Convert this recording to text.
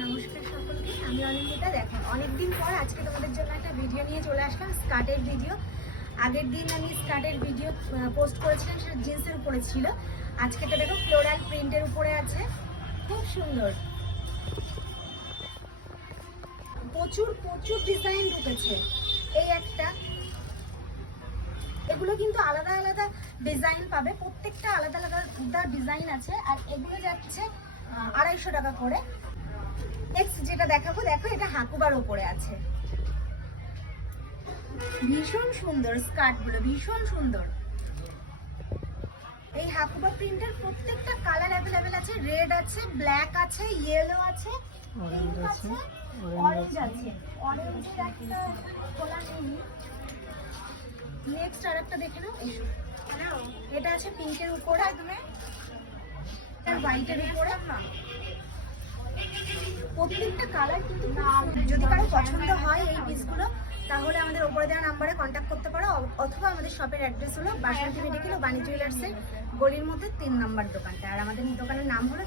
নমস্কার সকলকে, আমি অনিন্দিতা। দেখো, অনেকদিন পর আজকে তোমাদের জন্য একটা ভিডিও নিয়ে চলে আসলাম, স্কার্টের ভিডিও। আগের দিন আমি স্কার্টের ভিডিও পোস্ট করেছিলাম, সেটা জিন্সের উপরে ছিল। আজকেটা দেখো ফ্লোরাল প্রিন্টের উপরে আছে, খুব সুন্দর। প্রচুর প্রচুর ডিজাইন ঢুকেছে। এই একটা, এগুলো কিন্তু আলাদা আলাদা ডিজাইন পাবে, প্রত্যেকটা আলাদা আলাদা ডিজাইন আছে। আর এগুলো যাচ্ছে 250 টাকা করে। নেক্সট যেটা দেখাবো, দেখো এটা হাকুবার উপরে আছে, ভীষণ সুন্দর। স্কার্টগুলো ভীষণ সুন্দর। এই হাকুবা প্রিন্টের প্রত্যেকটা কালার অ্যাভেলেবেল আছে। রেড আছে, ব্ল্যাক আছে, ইয়েলো আছে, অরেঞ্জ আছে, অরেঞ্জ আছে। অরেঞ্জের একটা খোলা নেই। নেক্সট আরেকটা দেখে নাও, এসো। এটা আছে পিঙ্কের উপরে, হোয়াইটের উপরে। প্রত্যেকটা কালার কিন্তু যদি কারো পছন্দ হয় এই পিসগুলো, তাহলে আমাদের উপরে দেওয়া নাম্বারে কন্ট্যাক্ট করতে পারো, অথবা আমাদের শপের অ্যাড্রেস হলো বাসন্তী মেডিকেল ও বাণী জুয়েলার্সের গলির মধ্যে 3 নম্বর দোকানটা। আর আমাদের দোকানের নাম হলো